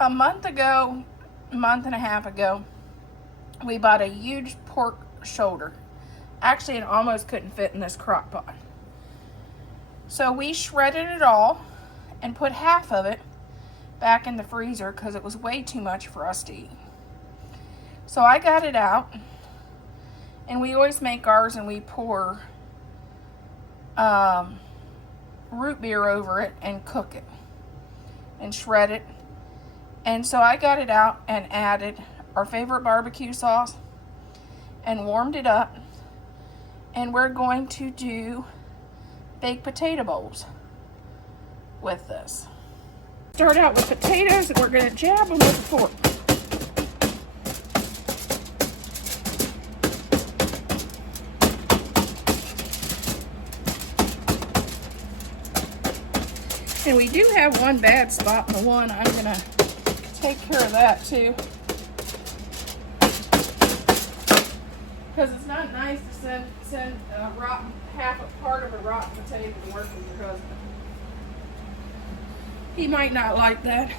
A month ago, a month and a half ago, we bought a huge pork shoulder. Actually, it almost couldn't fit in this crock pot. So we shredded it all and put half of it back in the freezer because it was way too much for us to eat. So I got it out, and we always make ours and we pour root beer over it and cook it and shred it. And so I got it out and added our favorite barbecue sauce and warmed it up, and we're going to do baked potato bowls with this. Start out with potatoes, and we're going to jab them with a fork. And we do have one bad spot in the one. I'm going to take care of that too. Because it's not nice to send a rotten, half a part of a rotten potato to work with your husband. He might not like that.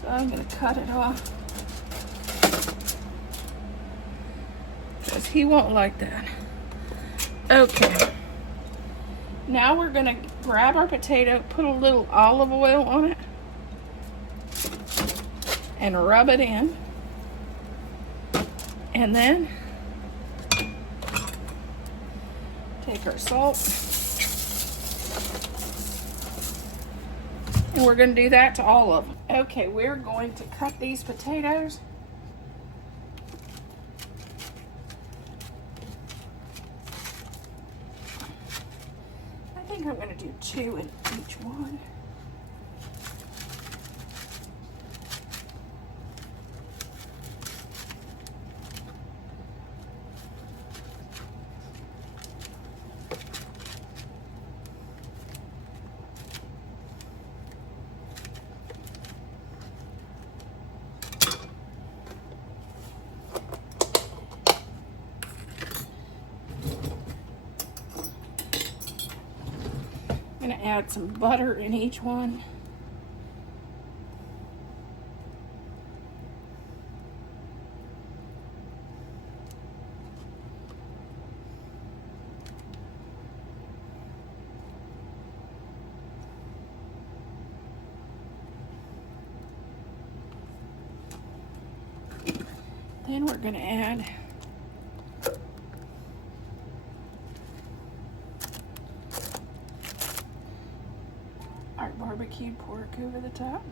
So I'm going to cut it off. Because he won't like that. Okay. Now we're going to grab our potato, put a little olive oil on it, and rub it in. And then take our salt. And we're going to do that to all of them. Okay, we're going to cut these potatoes. I think I'm going to do 2 in each one. I'm going to add some butter in each one. Then we're going to add our barbecued pork over the top.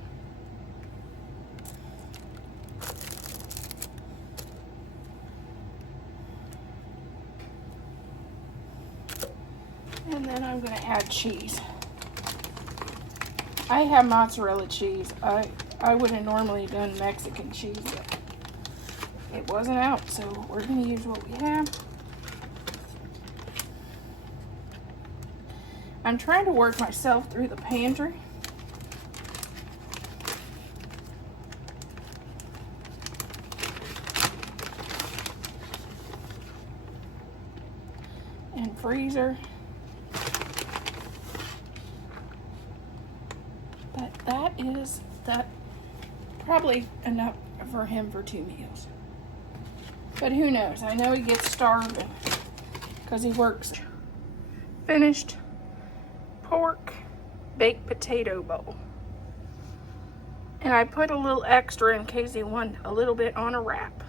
And then I'm going to add cheese. I have mozzarella cheese. I would have normally done Mexican cheese, but it wasn't out, so we're going to use what we have. I'm trying to work myself through the pantry. And freezer. But that probably enough for him for 2 meals. But who knows? I know he gets starved because he works. Finished pork baked potato bowl. And I put a little extra in case he wanted a little bit on a wrap.